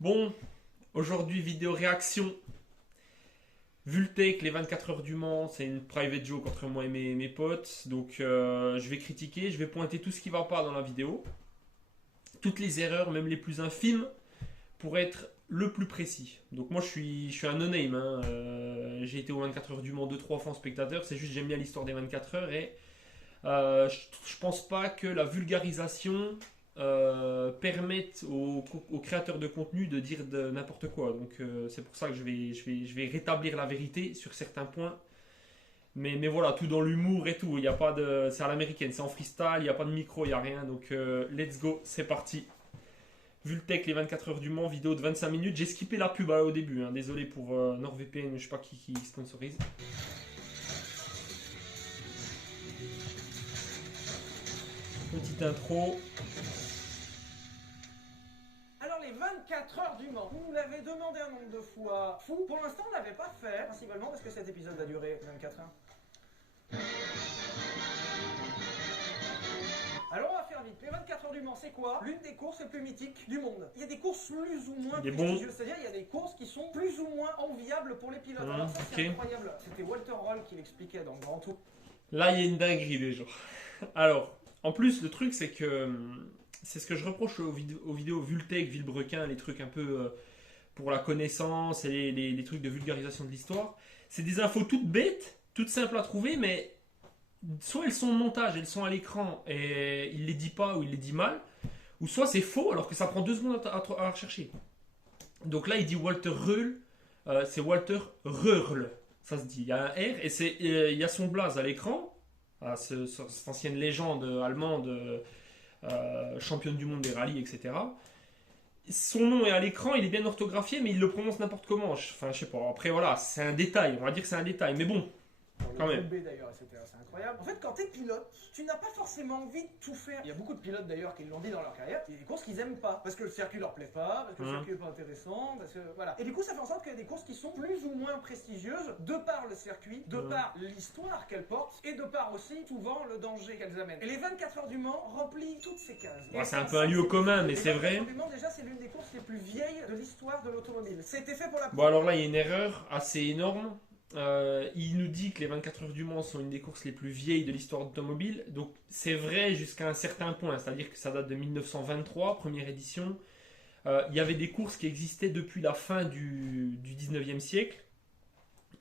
Bon, aujourd'hui vidéo réaction. Vultech, les 24 heures du Mans, c'est une private joke entre moi et mes potes. Donc je vais critiquer, je vais pointer tout ce qui va pas dans la vidéo. Toutes les erreurs, même les plus infimes, pour être le plus précis. Donc moi je suis un no-name. Hein. J'ai été aux 24 heures du Mans 2-3 fois en spectateur. C'est juste j'aime bien l'histoire des 24 heures et je pense pas que la vulgarisation permette aux créateurs de contenu de dire de n'importe quoi. Donc c'est pour ça que je vais rétablir la vérité sur certains points. Mais voilà, tout dans l'humour et tout. Il y a pas de, c'est à l'américaine, c'est en freestyle, il n'y a pas de micro, il n'y a rien. Donc let's go, c'est parti. Vultech, les 24 heures du Mans, vidéo de 25 minutes. J'ai skippé la pub au début. Hein. Désolé pour NordVPN, je sais pas qui sponsorise. Petite intro. Alors les 24 heures du Mans, vous nous l'avez demandé un nombre de fois fou. Pour l'instant on ne l'avait pas fait, principalement parce que cet épisode a duré 24 heures. Alors on va faire vite. Les 24 heures du Mans, c'est quoi? L'une des courses les plus mythiques du monde. Il y a des courses plus ou moins prestigieuses, c'est-à-dire il y a des courses qui sont plus ou moins enviables pour les pilotes. Alors ça c'est incroyable. C'était Walter Roll qui l'expliquait dans le Grand Tour. Là il y a une dinguerie déjà. Alors, en plus le truc c'est que c'est ce que je reproche aux vidéos Vultech, Villebrequin, les trucs un peu pour la connaissance et les trucs de vulgarisation de l'histoire. C'est des infos toutes bêtes, toutes simples à trouver, mais soit elles sont de montage, elles sont à l'écran et il les dit pas ou il les dit mal, ou soit c'est faux alors que ça prend 2 secondes à rechercher. Donc là il dit Walter Röhrl, c'est Walter Röhrl, ça se dit, il y a un R et il y a son blaze à l'écran, cette ancienne légende allemande, championne du monde des rallyes, etc. Son nom est à l'écran, il est bien orthographié, mais il le prononce n'importe comment. Enfin, je sais pas. Après, voilà, c'est un détail. On va dire que c'est un détail. Mais bon, quand Le même. B d'ailleurs, etc. C'est incroyable. En fait, quand t'es pilote, tu n'as pas forcément envie de tout faire. Il y a beaucoup de pilotes d'ailleurs qui l'ont dit dans leur carrière. Il y a des courses qu'ils aiment pas. Parce que le circuit leur plaît pas, parce que le circuit est pas intéressant, parce que voilà. Et du coup, ça fait en sorte qu'il y a des courses qui sont plus ou moins prestigieuses de par le circuit, de par l'histoire qu'elles portent et de par aussi souvent le danger qu'elles amènent. Et les 24 heures du Mans remplissent toutes ces cases. Ouais, c'est un peu un lieu commun, mais c'est vrai. Les 24 heures du Mans, déjà, c'est l'une des courses les plus vieilles de l'histoire de l'automobile. C'était fait pour la. Bon, alors là, il y a une erreur assez énorme. Il nous dit que les 24 heures du Mans sont une des courses les plus vieilles de l'histoire automobile. Donc c'est vrai jusqu'à un certain point, c'est-à-dire que ça date de 1923, première édition. Il y avait des courses qui existaient depuis la fin du 19e siècle.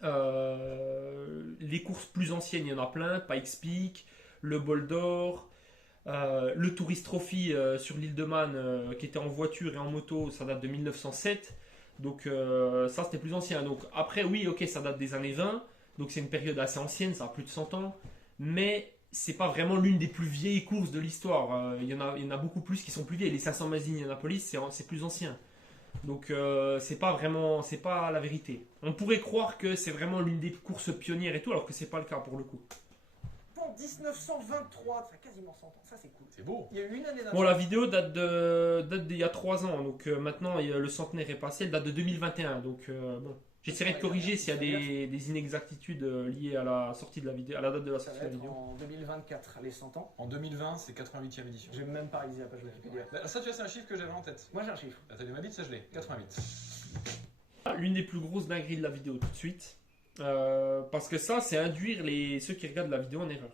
Les courses plus anciennes, il y en a plein, Pikes Peak, le Bol d'Or, le Tourist Trophy sur l'île de Man qui était en voiture et en moto, ça date de 1907. Donc ça c'était plus ancien. Donc après oui ok ça date des années 20. Donc c'est une période assez ancienne, ça a plus de 100 ans. Mais c'est pas vraiment l'une des plus vieilles courses de l'histoire. Il y en a beaucoup plus qui sont plus vieilles. Les 500 miles d'Indianapolis c'est plus ancien. Donc c'est pas vraiment, c'est pas la vérité. On pourrait croire que c'est vraiment l'une des courses pionnières et tout, alors que c'est pas le cas pour le coup. En 1923, ça fait quasiment 100 ans, ça c'est cool. C'est beau. Il y a eu une année Bon, la vidéo date d'il y a 3 ans, donc maintenant le centenaire est passé, elle date de 2021, donc bon. J'essaierai de corriger s'il y a des inexactitudes liées à la sortie de la vidéo, à la date de la Ça sortie va de la être vidéo. en 2024, les 100 ans. En 2020, c'est 88e édition. J'ai même pas réalisé la page Wikipédia. Bah, ça, tu vois, c'est un chiffre que j'avais en tête. Moi j'ai un chiffre. La taille de ma bite, ça je l'ai. 88. L'une des plus grosses dingueries de la vidéo tout de suite, parce que ça, c'est induire ceux qui regardent la vidéo en erreur.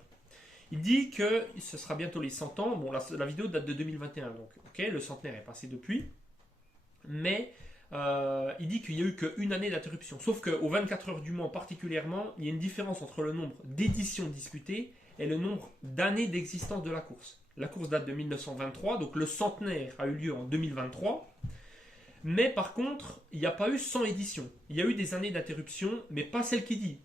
Il dit que ce sera bientôt les 100 ans. Bon, la vidéo date de 2021, donc ok, le centenaire est passé depuis. Mais il dit qu'il n'y a eu qu'une année d'interruption. Sauf qu'aux 24 heures du Mans particulièrement, il y a une différence entre le nombre d'éditions disputées et le nombre d'années d'existence de la course. La course date de 1923, donc le centenaire a eu lieu en 2023. Mais par contre, il n'y a pas eu 100 éditions. Il y a eu des années d'interruption, mais pas celle qu'il dit.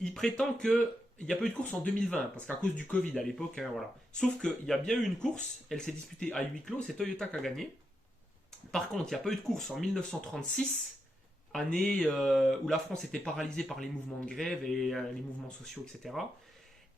Il prétend que il n'y a pas eu de course en 2020, parce qu'à cause du Covid à l'époque, hein, voilà. Sauf qu'il y a bien eu une course, elle s'est disputée à huis clos, c'est Toyota qui a gagné. Par contre, il n'y a pas eu de course en 1936, année où la France était paralysée par les mouvements de grève et les mouvements sociaux, etc.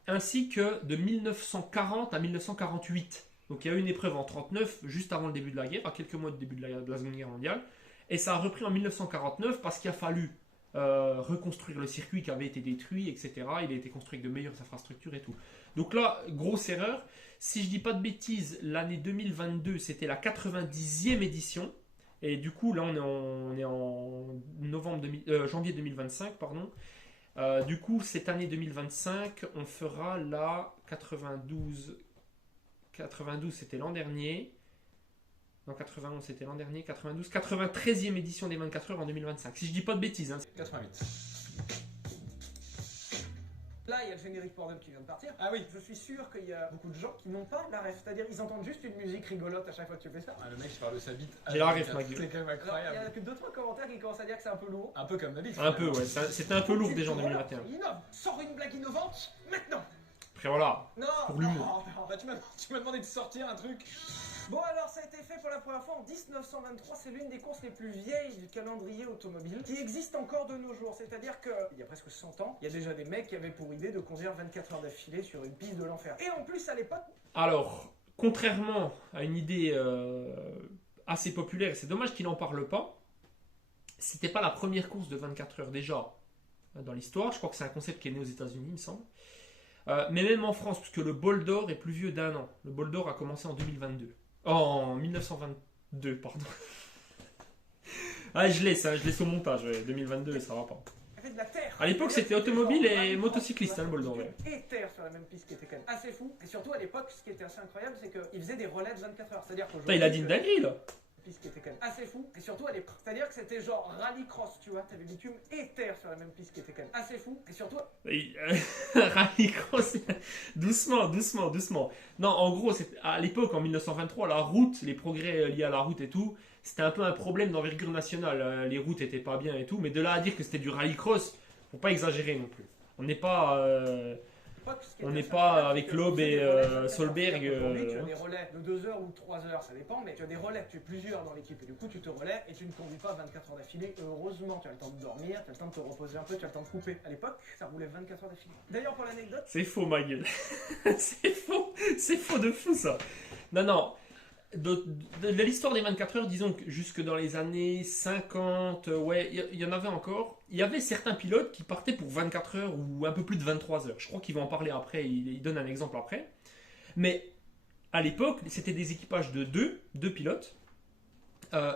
Ainsi que de 1940 à 1948. Donc il y a eu une épreuve en 1939, juste avant le début de la guerre, à quelques mois du début de la Seconde Guerre mondiale. Et ça a repris en 1949 parce qu'il a fallu reconstruire le circuit qui avait été détruit, etc. Il a été construit avec de meilleures infrastructures et tout. Donc là, grosse erreur. Si je dis pas de bêtises, l'année 2022, c'était la 90e édition. Et du coup, là, on est en janvier 2025, pardon. Du coup, cette année 2025, on fera la 92. 92, c'était l'an dernier. Non, 91, c'était l'an dernier. 92, 93e édition des 24 heures en 2025. Si je dis pas de bêtises. Hein. 88. Là, il y a le générique Pornhub qui vient de partir. Ah oui. Je suis sûr qu'il y a beaucoup de gens qui n'ont pas la ref. C'est-à-dire, ils entendent juste une musique rigolote à chaque fois que tu fais ça. Ah, le mec, il parle de sa bite. J'ai la ref, ma gueule. C'est quand même Alors, il y a incroyable. que 2-3 commentaires qui commencent à dire que c'est un peu lourd. Un peu comme la bite. Un peu, finalement. ouais. C'était un peu lourd déjà en Voilà, 2021. innove. Sors une blague innovante maintenant. Après, voilà. Non, Pour l'humour. non. Bah, tu m'as demandé de sortir un truc. Bon alors ça a été fait pour la première fois en 1923, c'est l'une des courses les plus vieilles du calendrier automobile qui existe encore de nos jours, c'est-à-dire que il y a presque 100 ans, il y a déjà des mecs qui avaient pour idée de conduire 24 heures d'affilée sur une piste de l'enfer. Et en plus à l'époque... Alors, contrairement à une idée assez populaire, c'est dommage qu'il n'en parle pas, c'était pas la première course de 24 heures déjà dans l'histoire. Je crois que c'est un concept qui est né aux États-Unis, il me semble. Mais même en France, puisque le bol d'or est plus vieux d'1 an. Le bol d'or a commencé en 2022. Oh, en 1922, pardon. Ah, je laisse au montage. 2022, ça va pas. Ça fait de la terre. À l'époque, c'était automobile et motocycliste, hein, le bol d'or. Ouais. Et terre sur la même piste qui était quand même assez fou. Et surtout à l'époque, ce qui était assez incroyable, c'est qu'ils faisaient des relais de 24 heures. C'est-à-dire Putain, il a dit une dinguerie là. Piste qui était quand même assez fou. Et surtout à l'époque, c'est-à-dire que c'était genre rallycross, tu vois. T'avais bitume et terre sur la même piste qui était quand même assez fou. Et surtout... Rallycross, doucement. Non, en gros, à l'époque, en 1923, la route, les progrès liés à la route et tout, c'était un peu un problème d'envergure nationale. Les routes étaient pas bien et tout, mais de là à dire que c'était du rallycross, faut pas exagérer non plus. On n'est pas avec Loeb et Solberg. Tu as des relais de 2 heures ou 3 heures, ça dépend, mais tu as des relais, tu es plusieurs dans l'équipe et du coup tu te relais et tu ne conduis pas 24 heures d'affilée. Heureusement, tu as le temps de dormir, tu as le temps de te reposer un peu, tu as le temps de couper. À l'époque, ça roulait 24 heures d'affilée. D'ailleurs, pour l'anecdote, C'est faux, ma gueule. C'est faux de fou ça. Non. De l'histoire des 24 heures, disons que jusque dans les années 50, ouais, il y en avait encore. Il y avait certains pilotes qui partaient pour 24 heures ou un peu plus de 23 heures. Je crois qu'il va en parler après, il donne un exemple après. Mais à l'époque, c'était des équipages de deux pilotes.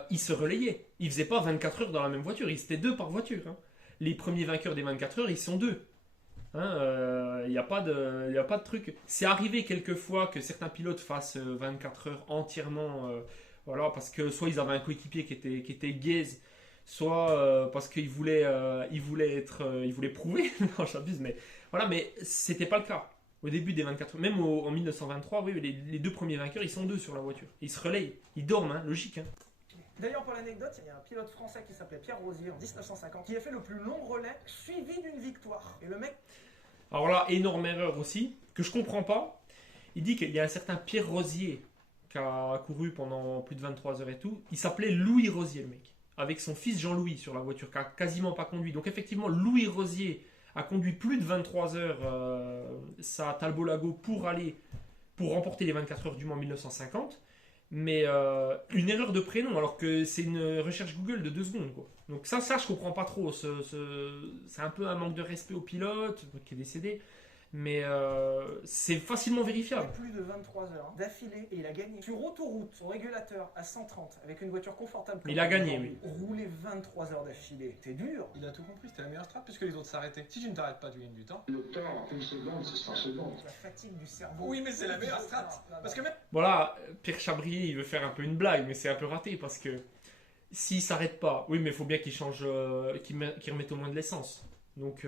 Ils se relayaient. Ils faisaient pas 24 heures dans la même voiture, ils étaient 2 par voiture. Hein. Les premiers vainqueurs des 24 heures, ils sont 2. Il n'y a pas de truc. C'est arrivé quelquefois que certains pilotes fassent 24 heures entièrement, voilà, parce que soit ils avaient un coéquipier qui était gaze, soit parce qu'ils voulaient prouver. Non, j'abuse, mais voilà, mais c'était pas le cas. Au début des 24 heures, même en 1923, oui, les 2 premiers vainqueurs, ils sont 2 sur la voiture. Ils se relayent, ils dorment, hein, logique. Hein. d'ailleurs, pour l'anecdote, il y a un pilote français qui s'appelait Pierre Rosier en 1950 qui a fait le plus long relais suivi d'une victoire. Et le mec. Alors là, énorme erreur aussi, que je comprends pas. Il dit qu'il y a un certain Pierre Rosier qui a couru pendant plus de 23 heures et tout. Il s'appelait Louis Rosier, le mec, avec son fils Jean-Louis sur la voiture, qui a quasiment pas conduit. Donc effectivement, Louis Rosier a conduit plus de 23 heures sa Talbot Lago pour remporter les 24 heures du Mans en 1950. Mais une erreur de prénom, alors que c'est une recherche Google de 2 secondes, quoi. Donc ça je comprends pas trop. C'est un peu un manque de respect au pilote qui est décédé. Mais c'est facilement vérifiable. Plus de 23 heures d'affilée et il a gagné. Sur autoroute, son régulateur à 130 avec une voiture confortable. Il a gagné, oui. Rouler 23 heures d'affilée, c'est dur. Il a tout compris, c'était la meilleure strat puisque les autres s'arrêtaient. Si tu ne t'arrêtes pas, tu gagnes du temps. Le temps, une seconde, c'est 100 secondes. La fatigue du cerveau. Oui, mais c'est la meilleure strat. Parce que même. Voilà, Pierre Chabrier, il veut faire un peu une blague, mais c'est un peu raté parce que s'il s'arrête pas, oui, mais il faut bien qu'il change, qu'il remette au moins de l'essence. Donc,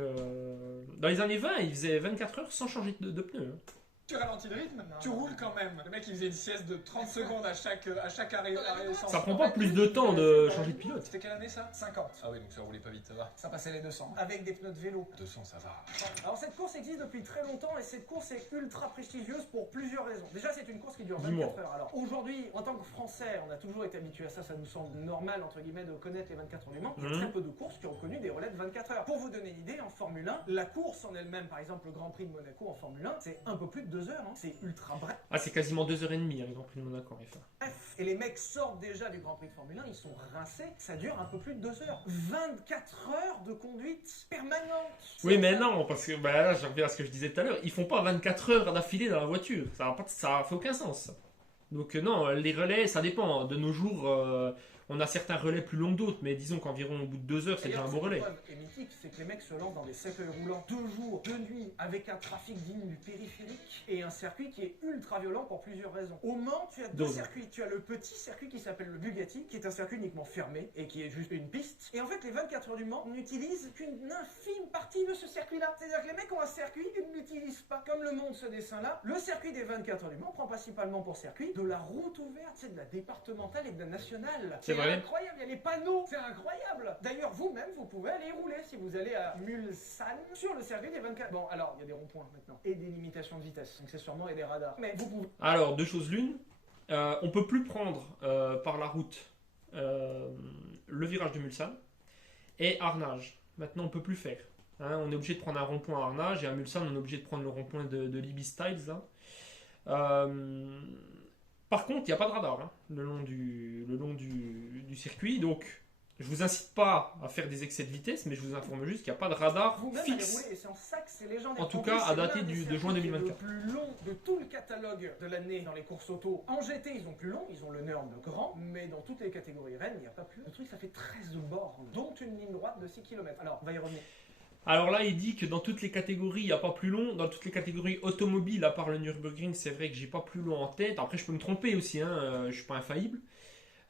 dans les années 20, il faisait 24 heures sans changer de pneu. Hein. Tu ralentis le rythme, Non, tu non, roules non. quand même. Le mec, il faisait une sieste de 30 secondes à chaque arrêt essence. Ça prend pas plus de temps de changer de pilote. C'était quelle année ça 50. Ah oui, donc ça roulait pas vite, ça va. Ça passait les 200. Avec des pneus de vélo. 200, ça va. Alors cette course existe depuis très longtemps et cette course est ultra prestigieuse pour plusieurs raisons. Déjà c'est une course qui dure 24 Dis-moi. heures. Alors aujourd'hui, en tant que Français, on a toujours été habitué à ça, ça nous semble normal entre guillemets de connaître les 24 heures du Mans. Il y a Mhm. très peu de courses qui ont connu des relais de 24 heures. Pour vous donner une idée, en Formule 1, la course en elle-même, par exemple le Grand Prix de Monaco en Formule 1, c'est un peu plus de 2 heures. Hein. C'est ultra bref. Ah, c'est quasiment 2h30, hein, le Grand Prix de Monaco en F1. Et les mecs sortent déjà du Grand Prix de Formule 1, ils sont rincés, ça dure un peu plus de 2 heures. 24 heures de conduite permanente. Oui, mais non, parce que là, je reviens à ce que je disais tout à l'heure. Ils font pas 24 heures d'affilée dans la voiture. Ça fait aucun sens. Donc non, les relais, ça dépend. De nos jours, On a certains relais plus longs que d'autres, mais disons qu'environ au bout de 2 heures, c'est déjà un beau relais. Et mythique, c'est que les mecs se lancent dans des cercueils roulants 2 jours, 2 nuits, avec un trafic digne du périphérique et un circuit qui est ultra violent pour plusieurs raisons. Au Mans, tu as 2 circuits. Tu as le petit circuit qui s'appelle le Bugatti, qui est un circuit uniquement fermé et qui est juste une piste. Et en fait, les 24 heures du Mans n'utilisent qu'une infime partie de ce circuit-là. C'est-à-dire que les mecs ont un circuit qu'ils n'utilisent pas. Comme le montre ce dessin-là, le circuit des 24 heures du Mans prend principalement pour circuit de la route ouverte, c'est de la départementale et de la nationale. C'est vrai. Incroyable, il y a les panneaux, c'est incroyable. D'ailleurs, vous-même, vous pouvez aller y rouler si vous allez à Mulsanne sur le circuit des 24. Bon, alors, il y a des ronds-points maintenant et des limitations de vitesse, accessoirement, et des radars. Mais vous pouvez. Alors, 2 choses l'une. On peut plus prendre par la route le virage de Mulsanne et Arnage. Maintenant, on peut plus faire. Hein, on est obligé de prendre un rond-point à Arnage et à Mulsanne, on est obligé de prendre le rond-point de Libby Styles. Là. Par contre, il n'y a pas de radar hein, le long du circuit, donc je vous incite pas à faire des excès de vitesse, mais je vous informe juste qu'il n'y a pas de radar fixe. Rouler, et c'est en ça que c'est légendaire. En tout cas, à dater de juin 2024. Le plus long de tout le catalogue de l'année dans les courses auto. En GT, ils ont plus long, ils ont le Nerd de grand, mais dans toutes les catégories Rennes, il n'y a pas plus. Le truc, ça fait 13 bornes, dont une ligne droite de 6 km. Alors, on va y revenir. Alors là, il dit que dans toutes les catégories, il n'y a pas plus long. Dans toutes les catégories automobiles, à part le Nürburgring, c'est vrai que j'ai pas plus long en tête. Après, je peux me tromper aussi, hein, je suis pas infaillible.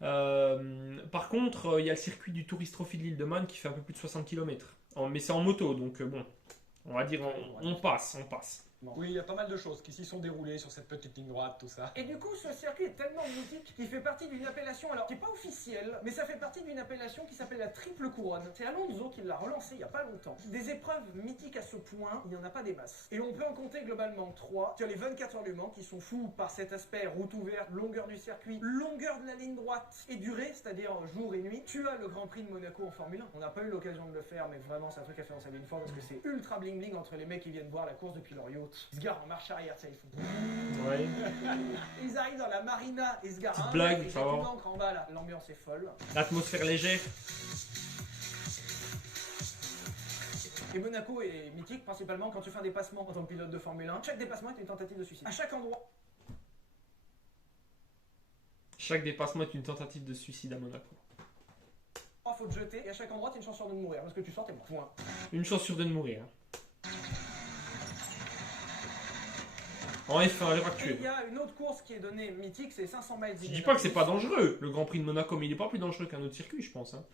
Par contre, il y a le circuit du Tourist Trophy de l'île de Man qui fait un peu plus de 60 km. Mais c'est en moto, donc bon, on va dire on passe. Oui, il y a pas mal de choses qui s'y sont déroulées sur cette petite ligne droite, tout ça. Et du coup, ce circuit est tellement mythique qu'il fait partie d'une appellation, alors qui n'est pas officielle, mais ça fait partie d'une appellation qui s'appelle la triple couronne. C'est Alonso qui l'a relancé il n'y a pas longtemps. Des épreuves mythiques à ce point, il n'y en a pas des masses. Et on peut en compter globalement 3. Tu as les 24 heures du Mans qui sont fous par cet aspect route ouverte, longueur du circuit, longueur de la ligne droite et durée, c'est-à-dire jour et nuit. Tu as le Grand Prix de Monaco en Formule 1. On n'a pas eu l'occasion de le faire, mais vraiment c'est un truc à faire en sa vie une fois parce que c'est ultra bling bling entre les mecs qui viennent voir la course depuis leur yacht. Ils se garent en marche arrière, ça ils font. Ouais. Ils arrivent dans la marina et se garent. Petite blague, ça va. En bas là, l'ambiance est folle. L'atmosphère légère. Et Monaco est mythique principalement quand tu fais un dépassement en tant que pilote de Formule 1. Chaque dépassement est une tentative de suicide. À chaque endroit. Chaque dépassement est une tentative de suicide à Monaco. Faut te jeter et à chaque endroit t'as une chance sur deux de mourir parce que tu sors t'es mort. Point. Une chance sur deux de mourir. En F1 à l'heure Et actuelle. il y a une autre course qui est donnée mythique, c'est 500 miles. Je dis pas que c'est pas dangereux, le Grand Prix de Monaco, mais il est pas plus dangereux qu'un autre circuit, je pense. Hein.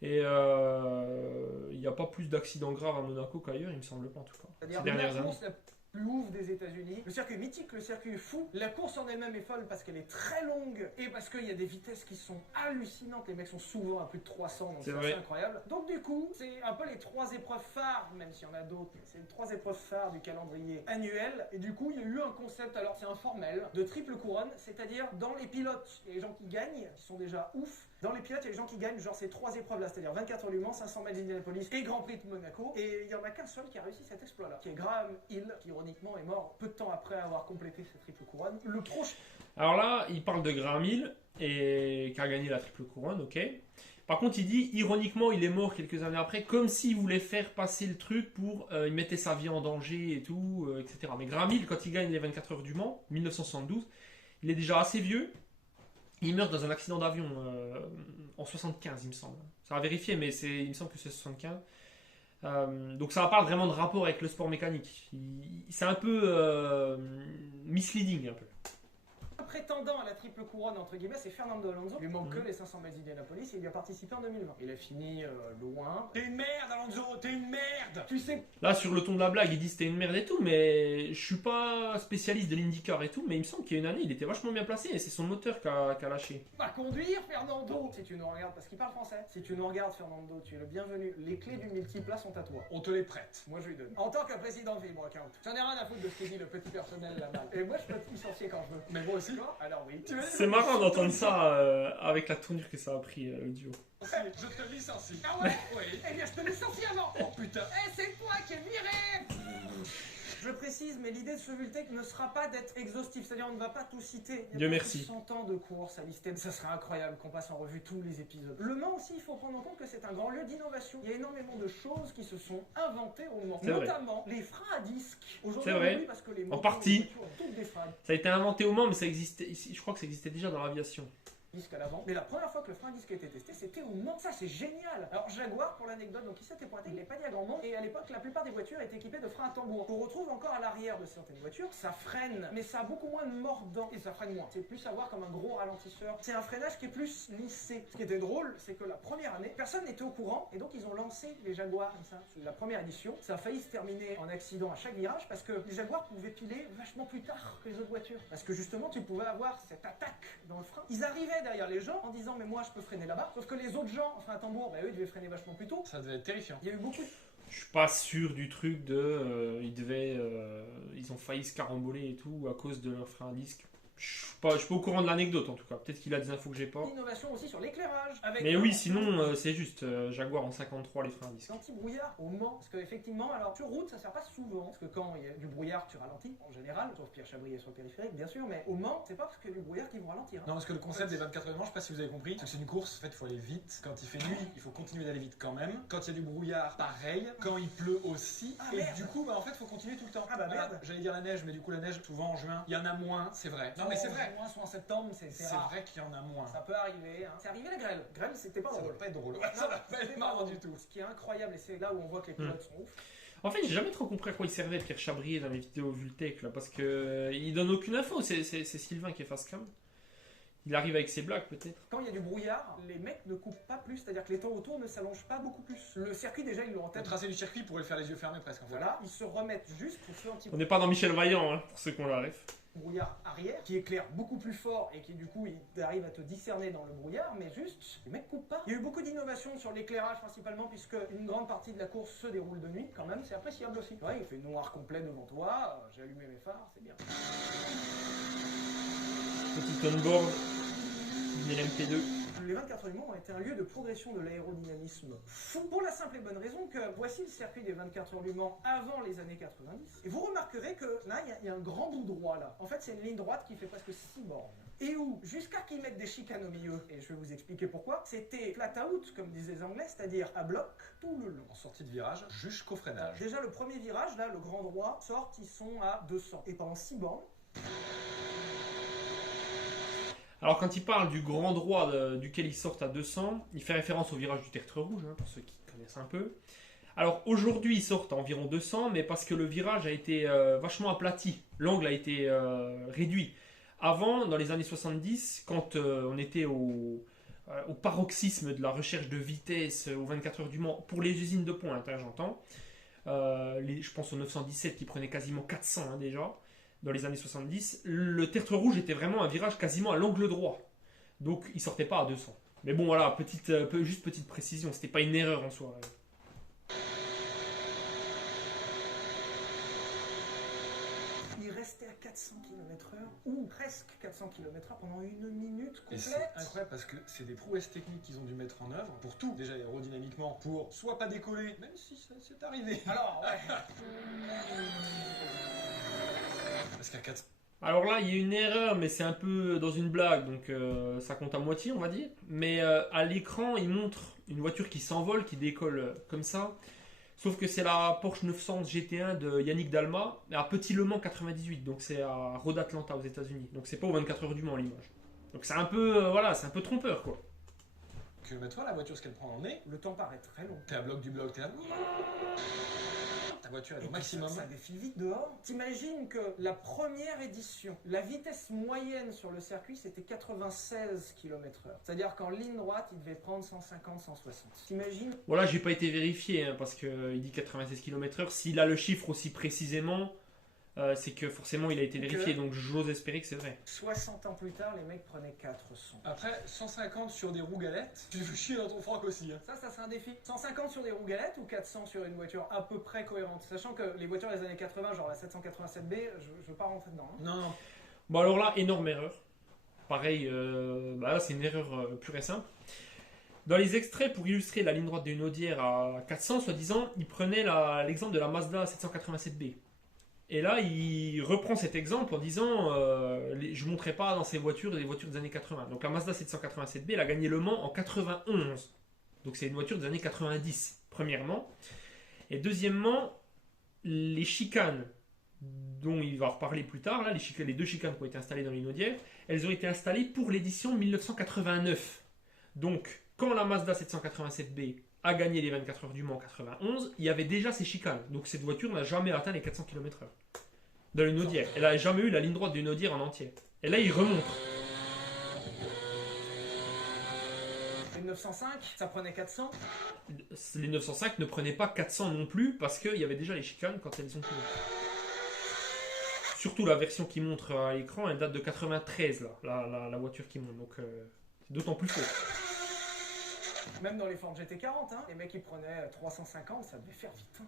Et il n'y a pas plus d'accidents graves à Monaco qu'ailleurs, il me semble pas en tout cas. C'est-à-dire Ces dernières la années. course la plus ouf des États-Unis. Le circuit est mythique, le circuit est fou. La course en elle-même est folle parce qu'elle est très longue et parce qu'il y a des vitesses qui sont hallucinantes. Les mecs sont souvent à plus de 300, donc c'est assez incroyable. Donc du coup, c'est un peu les 3 épreuves phares, même s'il y en a d'autres, c'est les 3 épreuves phares du calendrier annuel. Et du coup, il y a eu un concept, alors c'est informel, de triple couronne, c'est-à-dire dans les pilotes, il y a les gens qui gagnent, qui sont déjà ouf. Dans les pilotes, il y a les gens qui gagnent genre ces 3 épreuves-là, c'est-à-dire 24 heures du Mans, 500 miles d'Indianapolis et Grand Prix de Monaco. Et il y en a qu'un seul qui a réussi cet exploit-là, qui est Graham Hill, qui ironiquement est mort peu de temps après avoir complété cette triple couronne. Le prochain. Alors là, il parle de Graham Hill et qui a gagné la triple couronne, ok. Par contre, il dit, ironiquement, il est mort quelques années après, comme s'il voulait faire passer le truc pour... il mettait sa vie en danger et tout, etc. Mais Graham Hill, quand il gagne les 24 heures du Mans, 1972, il est déjà assez vieux. Il meurt dans un accident d'avion en 75, il me semble. Ça va vérifier, mais il me semble que c'est 75. Donc ça n'a pas vraiment de rapport avec le sport mécanique. C'est un peu misleading, un peu. Prétendant à la triple couronne, entre guillemets, c'est Fernando Alonso. Il lui manque que les 500 miles d'Indianapolis et il y a participé en 2020. Il a fini loin. T'es une merde, Alonso, t'es une merde. Tu sais. Là, sur le ton de la blague, il dit c'était une merde et tout, mais je suis pas spécialiste de l'IndyCar et tout, mais il me semble qu'il y a une année, il était vachement bien placé et c'est son moteur qui a lâché. Va conduire, Fernando. Si tu nous regardes, parce qu'il parle français, si tu nous regardes, Fernando, tu es le bienvenu. Les clés du multiplat sont à toi. On te les prête. Moi, je lui donne. En tant que président de Vibro Account, j'en ai rien à foutre de ce que dit le petit personnel là-bas. Et moi, je peux te licencier quand je veux. Mais moi aussi. Alors oui. C'est marrant d'entendre ça avec la tournure que ça a pris le duo. Je te licencie. Ah ouais. Oui. Eh bien, je te licencie avant. Oh putain. Eh, c'est toi qui es viré. Je précise, mais l'idée de ce bulletin ne sera pas d'être exhaustif, c'est-à-dire on ne va pas tout citer. Il y a Dieu plus merci. de 100 ans de course à lister, ça serait incroyable qu'on passe en revue tous les épisodes. Le Mans aussi, il faut prendre en compte que c'est un grand lieu d'innovation. Il y a énormément de choses qui se sont inventées au Mans, notamment les freins à disque. Aujourd'hui, c'est vrai. Parce que les en partie. toutes des freins. Ça a été inventé au Mans, mais ça existait. Je crois que ça existait déjà dans l'aviation. disque à l'avant. Mais la première fois que le frein à disque a été testé, c'était au Mans. Ça, c'est génial. Alors, Jaguar, pour l'anecdote, donc il s'était pointé, il n'est pas dit à grand monde. Et à l'époque, la plupart des voitures étaient équipées de freins à tambour. On retrouve encore à l'arrière de certaines voitures. Ça freine, mais ça a beaucoup moins de mordant. Et ça freine moins. C'est plus à voir comme un gros ralentisseur. C'est un freinage qui est plus lissé. Ce qui était drôle, c'est que la première année, personne n'était au courant. Et donc, ils ont lancé les Jaguars comme ça. La première édition, ça a failli se terminer en accident à chaque virage parce que les Jaguars pouvaient piler vachement plus tard que les autres voitures. Parce que justement, tu pouvais avoir cette attaque dans le frein. Ils arrivaient derrière les gens en disant mais moi je peux freiner là-bas. Sauf que les autres gens, enfin un tambour, bah eux ils devaient freiner vachement plus tôt. Ça devait être terrifiant. Il y a eu beaucoup de... Je suis pas sûr du truc de. Ils ont failli se caramboler et tout à cause de leur frein à disque. Je suis pas au courant de l'anecdote en tout cas. Peut-être qu'il a des infos que j'ai pas. Innovation aussi sur l'éclairage. Avec Mais oui, sinon c'est juste Jaguar en 53 les freins à disque. Anti-brouillard au Mans, parce qu'effectivement, alors sur route ça sert pas souvent, parce que quand il y a du brouillard tu ralentis en général, sauf Pierre Chabrier sur le périphérique bien sûr, mais au Mans c'est pas parce qu'il y a du brouillard qu'ils vont ralentir. Non, parce que le concept des 24 heures de Mans, je sais pas si vous avez compris, c'est que c'est une course, en fait il faut aller vite. Quand il fait nuit, il faut continuer d'aller vite quand même. Quand il y a du brouillard, pareil. Quand il pleut aussi. Ah, et merde. du coup, bah en fait, il faut continuer tout le temps. Ah bah merde. J'allais dire la neige, mais du coup la neige, souvent en juin, il y en a moins, c'est vrai. Non mais c'est vrai. Moins soit en septembre, c'est C'est rare. vrai qu'il y en a moins. Ça peut arriver, hein. C'est arrivé la grêle. Grêle c'était pas Ça drôle. va pas être drôle. Non, Ça va pas être c'était marrant drôle. du tout. Ce qui est incroyable, et c'est là où on voit que les pilotes sont ouf. En fait, j'ai jamais trop compris à quoi il servait Pierre Chabrier dans les vidéos Vultech là, parce que il donne aucune info. C'est Sylvain qui est face cam. Il arrive avec ses blagues peut-être. Quand il y a du brouillard, les mecs ne coupent pas plus, c'est-à-dire que les temps autour ne s'allongent pas beaucoup plus. Le circuit déjà ils l'ont en Le tête. tracé du circuit pourrait le faire les yeux fermés presque en fait. Voilà, ils se remettent juste pour faire un petit On n'est pas dans Michel Vaillant hein, pour ceux qui ont la ref. brouillard arrière qui éclaire beaucoup plus fort et qui du coup il arrive à te discerner dans le brouillard, mais juste les mecs coupent pas. Il y a eu beaucoup d'innovations sur l'éclairage principalement puisque une grande partie de la course se déroule de nuit quand même, c'est appréciable aussi. Ouais, il fait noir complet devant toi, j'ai allumé mes phares, c'est bien. Petit on-board d'une LMP2. Les 24 heures du Mans ont été un lieu de progression de l'aérodynamisme fou pour la simple et bonne raison que voici le circuit des 24 heures du Mans avant les années 90. Et vous remarquerez que là, il y a un grand bout droit là. En fait, c'est une ligne droite qui fait presque 6 bornes. Et où, jusqu'à qu'ils mettent des chicanes au milieu, et je vais vous expliquer pourquoi, c'était flat out, comme disaient les Anglais, c'est-à-dire à bloc tout le long. En sortie de virage jusqu'au freinage. Déjà, le premier virage, là, le grand droit, sort, ils sont à 200. Et pendant 6 bornes, Alors quand il parle du grand droit duquel ils sortent à 200, il fait référence au virage du Tertre Rouge, hein, pour ceux qui connaissent un peu. Alors aujourd'hui ils sortent à environ 200, mais parce que le virage a été vachement aplati, l'angle a été réduit. Avant, dans les années 70, quand on était au paroxysme de la recherche de vitesse aux 24 heures du Mans, pour les usines de pointe, hein, j'entends, je pense au 917 qui prenait quasiment 400 hein, déjà, dans les années 70, le Tertre Rouge était vraiment un virage quasiment à l'angle droit. Donc il sortait pas à 200. Mais bon voilà, juste petite précision, c'était pas une erreur en soi. il restait à 400 km/h, ou presque 400 km/h pendant une minute Et complète. c'est incroyable parce que c'est des prouesses techniques qu'ils ont dû mettre en œuvre pour tout, déjà aérodynamiquement, pour soit pas décoller, même si ça c'est arrivé. Alors, ouais. Parce qu'à 4... Alors là, il y a une erreur, mais c'est un peu dans une blague, donc ça compte à moitié, on va dire. Mais à l'écran, il montre une voiture qui s'envole, qui décolle comme ça. Sauf que c'est la Porsche 900 GT1 de Yannick Dalma, à Petit Le Mans 98, donc c'est à Road Atlanta aux États-Unis. Donc c'est pas aux 24 heures du Mans l'image. Donc c'est un peu, voilà, c'est un peu trompeur quoi. Kilomètre-heure, la voiture, ce qu'elle prend en nez, Le temps paraît très long. t'es à bloc du bloc, t'es là... Ta voiture elle est au maximum. Ça défile vite dehors. T'imagines que la première édition, la vitesse moyenne sur le circuit, c'était 96 km/h. C'est-à-dire qu'en ligne droite, il devait prendre 150, 160. T'imagines? Voilà, j'ai pas été vérifié, hein, parce qu'il dit 96 km/h. S'il a le chiffre aussi précisément, c'est que forcément il a été vérifié, donc j'ose espérer que c'est vrai. 60 ans plus tard, les mecs prenaient 400. Après, 150 sur des roues galettes, tu fais chier dans ton froc aussi. Hein. Ça serait un défi. 150 sur des roues galettes ou 400 sur une voiture à peu près cohérente. Sachant que les voitures des années 80, genre la 787B, je veux pas rentrer dedans. Hein. Non, non. Bon alors là, énorme erreur. Pareil, là c'est une erreur pure et simple. Dans les extraits, pour illustrer la ligne droite d'une Audière à 400, soi-disant, il prenait l'exemple de la Mazda 787B. Et là, il reprend cet exemple en disant je ne montrerai pas dans ces voitures des voitures des années 80. Donc la Mazda 787B, elle a gagné Le Mans en 91. Donc c'est une voiture des années 90, premièrement. Et deuxièmement, les chicanes dont il va reparler plus tard, là, les deux chicanes qui ont été installées dans l'Inaudière, elles ont été installées pour l'édition 1989. Donc, quand la Mazda 787B a gagné les 24 heures du Mans en 91, il y avait déjà ces chicanes. Donc cette voiture n'a jamais atteint les 400 km/h dans l'Inaudière. Elle n'a jamais eu la ligne droite d'une Inaudière en entier. Et là, il remonte. Les 905, ça prenait 400. Les 905 ne prenaient pas 400 non plus, parce qu'il y avait déjà les chicanes quand elles ont tourné. Surtout la version qui montre à l'écran, elle date de 93, là, la voiture qui monte. Donc c'est d'autant plus faux. Même dans les Ford GT40, hein, les mecs qui prenaient 350, ça devait faire vite. Hein.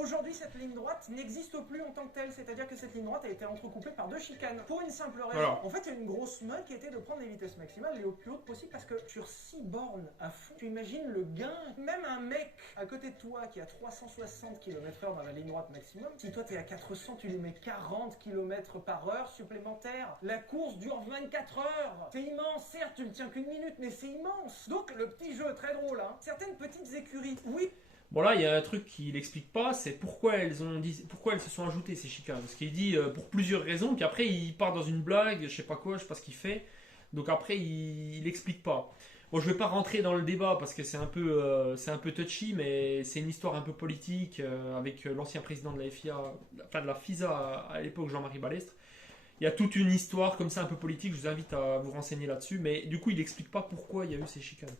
Aujourd'hui, cette ligne droite n'existe plus en tant que telle, c'est-à-dire que cette ligne droite a été entrecoupée par deux chicanes. Pour une simple raison. Alors. En fait, il y a une grosse mode qui était de prendre les vitesses maximales les plus hautes possibles parce que sur 6 bornes à fond, tu imagines le gain. Même un mec à côté de toi qui a 360 km/h dans la ligne droite maximum, si toi t'es à 400, tu lui mets 40 km/h supplémentaires. La course dure 24 heures. C'est immense, certes, tu ne tiens qu'une minute, mais c'est immense. Donc, le petit jeu très drôle, hein. Certaines petites écuries, oui. Bon là, il y a un truc qu'il n'explique pas, c'est pourquoi elles se sont ajoutées ces chicanes. Parce qu'il dit pour plusieurs raisons, puis après il part dans une blague, je sais pas quoi, je sais pas ce qu'il fait. Donc après il explique pas. Bon, je vais pas rentrer dans le débat parce que c'est un peu touchy, mais c'est une histoire un peu politique avec l'ancien président de la FIA, enfin de la FISA à l'époque, Jean-Marie Balestre. Il y a toute une histoire comme ça un peu politique, je vous invite à vous renseigner là-dessus, mais du coup il explique pas pourquoi il y a eu ces chicanes.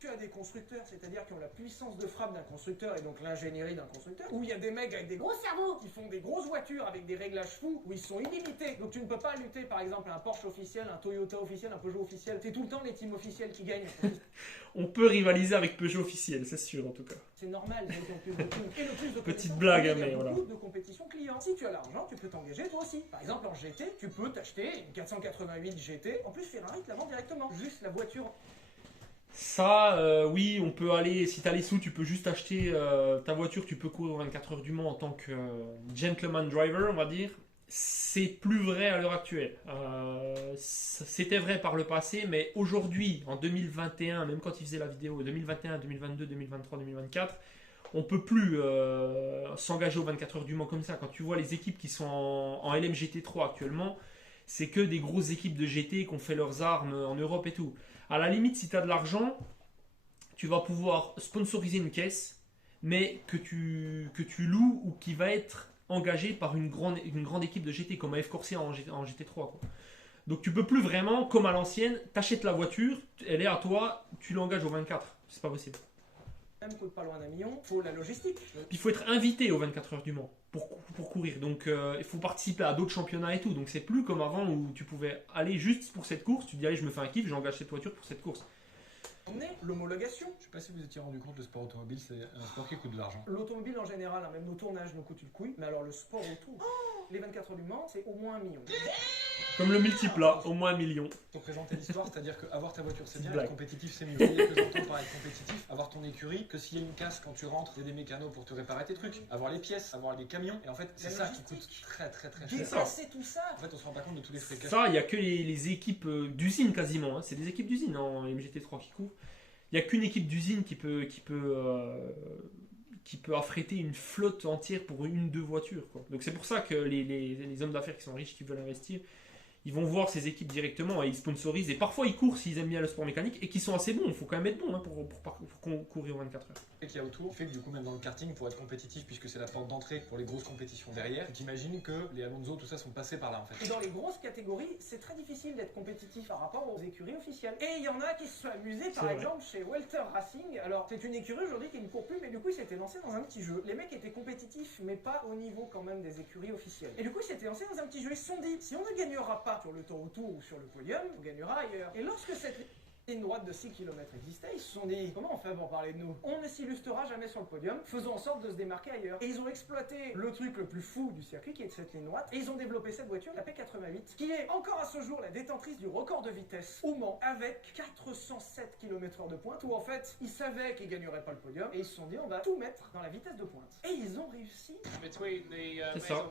Tu as des constructeurs, c'est-à-dire qui ont la puissance de frappe d'un constructeur et donc l'ingénierie d'un constructeur, où il y a des mecs avec des gros cerveaux qui font des grosses voitures avec des réglages fous, où ils sont illimités. Donc tu ne peux pas lutter par exemple un Porsche officiel, un Toyota officiel, un Peugeot officiel. C'est tout le temps les teams officiels qui gagnent. On peut rivaliser avec Peugeot officiel, c'est sûr en tout cas. C'est normal, ils ont plus de teams et le plus de petite blague, mais mais voilà. Beaucoup de compétition client. Si tu as l'argent, tu peux t'engager toi aussi. Par exemple en GT, tu peux t'acheter une 488 GT. En plus Ferrari te la vend directement. Juste la voiture. Ça, oui, on peut aller, si tu as les sous, tu peux juste acheter ta voiture, tu peux courir 24 heures du Mans en tant que gentleman driver, on va dire. C'est plus vrai à l'heure actuelle. C'était vrai par le passé, mais aujourd'hui, en 2021, même quand il faisait la vidéo, 2021, 2022, 2023, 2024, on peut plus s'engager aux 24 heures du Mans comme ça. Quand tu vois les équipes qui sont en LMGT3 actuellement, c'est que des grosses équipes de GT qui ont fait leurs armes en Europe et tout. À la limite, si tu as de l'argent, tu vas pouvoir sponsoriser une caisse, mais que tu loues ou qui va être engagée par une grande équipe de GT, comme AF Corsia en GT3. Quoi. Donc tu peux plus vraiment, comme à l'ancienne, t'achètes la voiture, elle est à toi, tu l'engages au 24. C'est pas possible. Même coûte pas loin d'un million, faut la logistique. Puis il faut être invité aux 24 heures du Mans pour courir. Donc il faut participer à d'autres championnats et tout. Donc c'est plus comme avant où tu pouvais aller juste pour cette course. Tu dis allez, je me fais un kiff, j'engage cette voiture pour cette course. On est l'homologation. Je sais pas si vous étiez rendu compte, le sport automobile, c'est un sport qui coûte de l'argent. L'automobile en général, hein, même nos tournages nous coûtent une couille. Mais alors le sport autour, les 24 heures du Mans, c'est au moins 1 million. Comme le multiplat, au moins 1 million. Pour présenter l'histoire, c'est-à-dire qu'avoir ta voiture c'est bien, Blague. être compétitif c'est mieux. Il y a que j'entends par être compétitif, avoir ton écurie, que s'il y a une casse quand tu rentres, il y a des mécanos pour te réparer tes trucs, avoir les pièces, avoir les camions, et en fait c'est ça qui coûte très très très cher. Déplacer tout ça. En fait on se rend pas compte de tous les frais cachés. Ça, il n'y a que les équipes d'usine quasiment. Hein. C'est des équipes d'usine en MGT3 qui couvrent. Il n'y a qu'une équipe d'usine qui peut affréter une flotte entière pour une ou deux voitures. Quoi. Donc c'est pour ça que les hommes d'affaires qui sont riches, qui veulent investir, ils vont voir ces équipes directement et ils sponsorisent. Et parfois ils courent s'ils aiment bien le sport mécanique et qui sont assez bons. Il faut quand même être bon hein, pour courir en 24 heures. Et qu'il y a autour fait que du coup même dans le karting pour être compétitif puisque c'est la porte d'entrée pour les grosses compétitions derrière, tu t'imagines que les Alonso tout ça sont passés par là en fait. Et dans les grosses catégories, c'est très difficile d'être compétitif par rapport aux écuries officielles. Et il y en a qui se sont amusés par exemple chez Welter Racing. Alors c'est une écurie aujourd'hui qui ne court plus mais du coup il s'était lancé dans un petit jeu. Les mecs étaient compétitifs mais pas au niveau quand même des écuries officielles. Et du coup il s'était lancé dans un petit jeu. Ils se sont dit si on ne gagnera pas sur le temps autour ou sur le podium, on gagnera ailleurs. Et lorsque cette ligne droite de 6 km existait, ils se sont dit comment on fait pour parler de nous? On ne s'illustrera jamais sur le podium, faisons en sorte de se démarquer ailleurs. Et ils ont exploité le truc le plus fou du circuit qui est cette ligne droite et ils ont développé cette voiture, la P88, qui est encore à ce jour la détentrice du record de vitesse au Mans avec 407 km/h de pointe où en fait ils savaient qu'ils gagneraient pas le podium et ils se sont dit on va tout mettre dans la vitesse de pointe. Et ils ont réussi. C'est ça.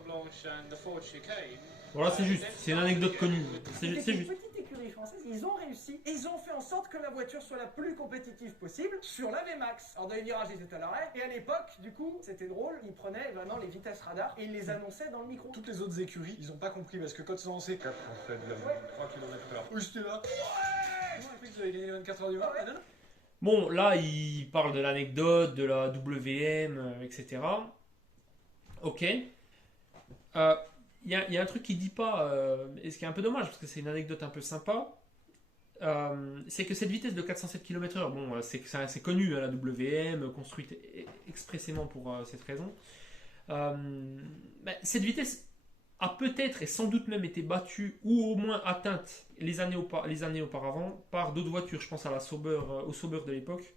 Voilà, c'est juste, c'est une anecdote connue. C'est juste. Petite écurie écuries françaises, ils ont réussi et ils ont fait en sorte que la voiture soit la plus compétitive possible sur la VMAX. Alors dans les virages, ils étaient à l'arrêt et à l'époque, du coup, c'était drôle, ils prenaient vraiment les vitesses radar et ils les annonçaient dans le micro. Toutes les autres écuries, ils ont pas compris parce que quand ils ont lancé 4, on fait de la 3 km/h. Oui, j'étais là. Ouais. Non, j'ai cru que vous avez gagné les 24 heures du Mans. Ouais. Ah, non, non. Bon, là, il parle de l'anecdote, de la WM, etc. Ok. Il y a un truc qu'il dit pas, et ce qui est un peu dommage, parce que c'est une anecdote un peu sympa, c'est que cette vitesse de 407 km/h, bon, c'est connu, hein, la WM, construite expressément pour cette raison. Cette vitesse a peut-être et sans doute même été battue ou au moins atteinte les années auparavant par d'autres voitures. Je pense à au Sauber de l'époque,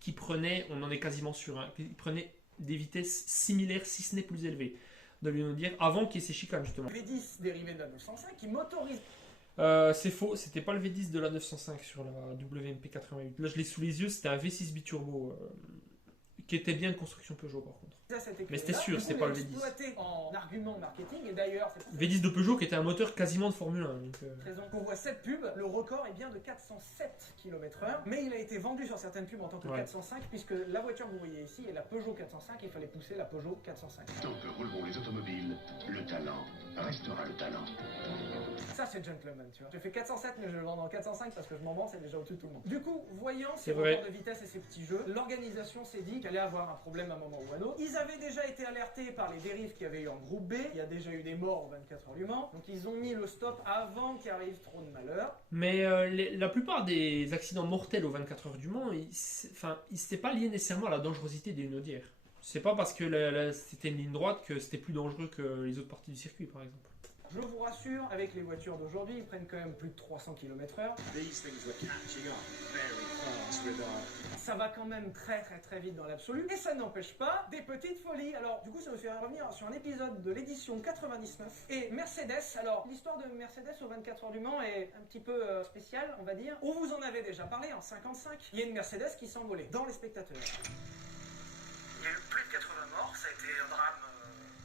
qui prenaient, on en est quasiment sûr, qui prenaient des vitesses similaires, si ce n'est plus élevées, de lui dire, avant qu'il y ait ces chicanes justement. V10 dérivé de la 905 qui motorise. C'est faux, c'était pas le V10 de la 905 sur la WMP 88. Là je l'ai sous les yeux, c'était un V6 biturbo qui était bien de construction Peugeot par contre. Mais c'était sûr, c'était pas le V10. Exploité en argument marketing et d'ailleurs c'est V10 de Peugeot qui était un moteur quasiment de Formule 1. Donc, raison qu'on voit cette pub, le record est bien de 407 km/h, mais il a été vendu sur certaines pubs en tant que 405 puisque la voiture que vous voyez ici est la Peugeot 405 et il fallait pousser la Peugeot 405. Tant que rouleront les automobiles, le talent restera le talent. Ça c'est gentleman, tu vois. Je fais 407 mais je le vends en 405 parce que je m'en vends, c'est déjà au-dessus de tout le monde. Du coup, voyant ces records de vitesse et ces petits jeux, l'organisation s'est dit qu'elle allait avoir un problème à un moment ou à un autre. Ils avaient déjà été alertés par les dérives qu'il y avait eu en groupe B, il y a déjà eu des morts aux 24 heures du Mans, donc ils ont mis le stop avant qu'il arrive trop de malheur. Mais la plupart des accidents mortels aux 24 heures du Mans, ils s'étaient pas liés nécessairement à la dangerosité des Hunaudières. C'est pas parce que c'était une ligne droite que c'était plus dangereux que les autres parties du circuit par exemple. Je vous rassure, avec les voitures d'aujourd'hui, ils prennent quand même plus de 300 km/h. Ça va quand même très vite dans l'absolu. Et ça n'empêche pas des petites folies. Alors, du coup, ça me fait revenir sur un épisode de l'édition 99. Et Mercedes, alors, l'histoire de Mercedes aux 24 heures du Mans est un petit peu spéciale, on va dire. On vous en avait déjà parlé en 55. Il y a une Mercedes qui s'envolait dans les spectateurs. Il y a eu plus de 80 morts, ça a été un drame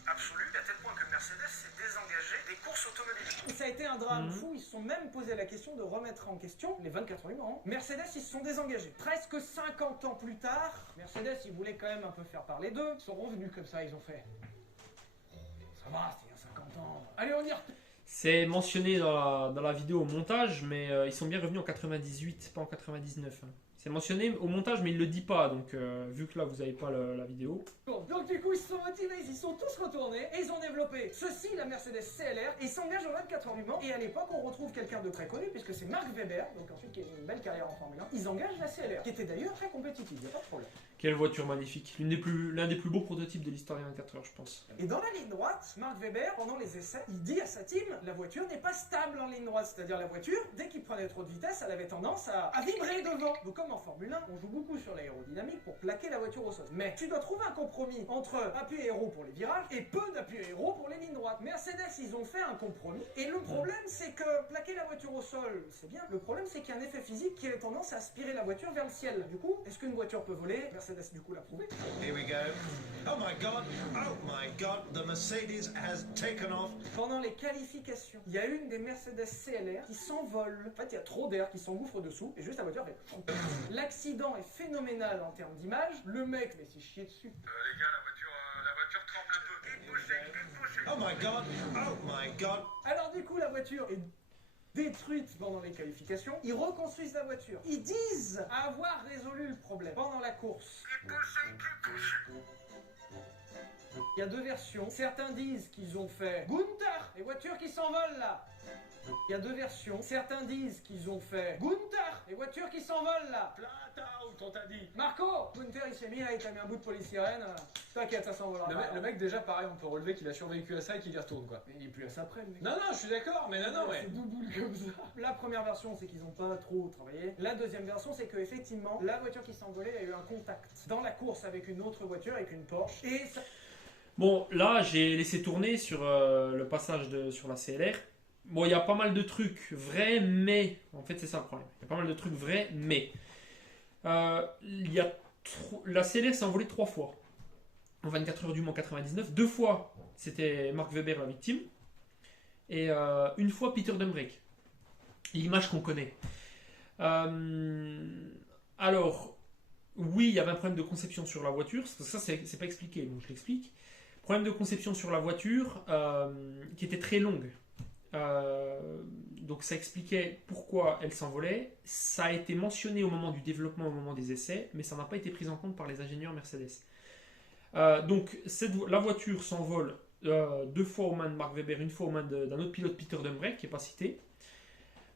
absolu, à tel point que Mercedes s'est désengagé des courses automobiles. Et ça a été un drame fou, ils se sont même posé la question de remettre en question les 24 heures du Mans. Mercedes, ils se sont désengagés. Presque 50 ans plus tard, Mercedes, ils voulaient quand même un peu faire parler d'eux. Ils sont revenus comme ça, ils ont fait... Ça va, c'était il y a 50 ans. Allez, on y retourne. C'est mentionné dans la vidéo au montage, mais ils sont bien revenus en 98, pas en 99. Hein. C'est mentionné au montage, mais il le dit pas, donc vu que là vous n'avez pas la vidéo. Donc du coup ils se sont motivés, ils sont tous retournés et ils ont développé ceci, la Mercedes CLR, et ils s'engagent aux 24 heures du Mans. Et à l'époque on retrouve quelqu'un de très connu, puisque c'est Mark Webber, donc ensuite qui a une belle carrière en Formule 1. Ils engagent la CLR, qui était d'ailleurs très compétitive, il n'y a pas de problème. Quelle voiture magnifique, l'un des plus beaux prototypes de l'histoire des 24 heures je pense. Et dans la ligne droite, Mark Webber, pendant les essais, il dit à sa team, la voiture n'est pas stable en ligne droite, c'est-à-dire la voiture, dès qu'il prenait trop de vitesse, elle avait tendance à vibrer devant. Donc comme en Formule 1, on joue beaucoup sur l'aérodynamique pour plaquer la voiture au sol. Mais tu dois trouver un compromis entre appui aéro pour les virages et peu d'appui aéro pour les lignes droites. Mercedes, ils ont fait un compromis. Et le problème, c'est que plaquer la voiture au sol, c'est bien. Le problème, c'est qu'il y a un effet physique qui a tendance à aspirer la voiture vers le ciel. Du coup, est-ce qu'une voiture peut voler? Mercedes, du coup, l'a prouvé. Here we go. Oh my god, the Mercedes has taken off. Pendant les qualifications, il y a une des Mercedes CLR qui s'envole. En fait, il y a trop d'air qui s'engouffre dessous et juste la voiture fait... L'accident est phénoménal en termes d'image. Le mec, mais s'est chié dessus. Les gars, la voiture tremble un peu. Oh my god. Alors du coup, la voiture est détruite pendant les qualifications. Ils reconstruisent la voiture. Ils disent avoir résolu le problème pendant la course. Il y a deux versions. Certains disent qu'ils ont fait Gunther, les voitures qui s'envolent là. Il y a deux versions. Certains disent qu'ils ont fait Gunther, les voitures qui s'envolent là. Flat out, on t'a dit. Marco, Gunther il s'est mis là, il t'a mis un bout de polysirène. T'inquiète, ça s'envolera. Le mec déjà pareil, on peut relever qu'il a survécu à ça et qu'il y retourne quoi. Mais il est plus à ça près le mec. Non, je suis d'accord, mais non, ouais. C'est douboule comme ça. La première version, c'est qu'ils n'ont pas trop travaillé. La deuxième version, c'est qu'effectivement, la voiture qui s'envolait a eu un contact dans la course avec une autre voiture, avec une Porsche. Et ça... Bon, là, j'ai laissé tourner sur le passage sur la CLR. Bon, il y a pas mal de trucs vrais, mais... En fait, c'est ça le problème. Il y a pas mal de trucs vrais, mais... La CLR s'est envolée 3 fois. En 24 heures du Mans 99. 2 fois, c'était Mark Webber la victime. Et une fois, Peter Dumbrake. l'image qu'on connaît. Alors, oui, il y avait un problème de conception sur la voiture, parce que ça, c'est pas expliqué, donc je l'explique. Problème de conception sur la voiture qui était très longue. Donc ça expliquait pourquoi elle s'envolait. Ça a été mentionné au moment du développement, au moment des essais, mais ça n'a pas été pris en compte par les ingénieurs Mercedes. Donc la voiture s'envole 2 fois aux mains de Mark Webber, une fois aux mains d'un autre pilote, Peter Dumbrek, qui n'est pas cité.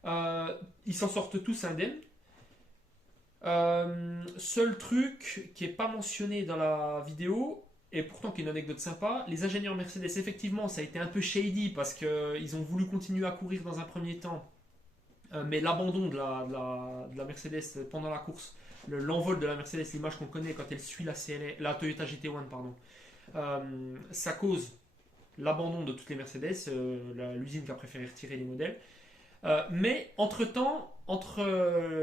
Ils s'en sortent tous indemnes. Seul truc qui n'est pas mentionné dans la vidéo, et pourtant qui est une anecdote sympa, les ingénieurs Mercedes, effectivement, ça a été un peu shady parce qu'ils ont voulu continuer à courir dans un premier temps, mais l'abandon de la Mercedes pendant la course, l'envol de la Mercedes, l'image qu'on connaît quand elle suit la Toyota GT1, pardon, ça cause l'abandon de toutes les Mercedes, l'usine qui a préféré retirer les modèles. Mais entre-temps, entre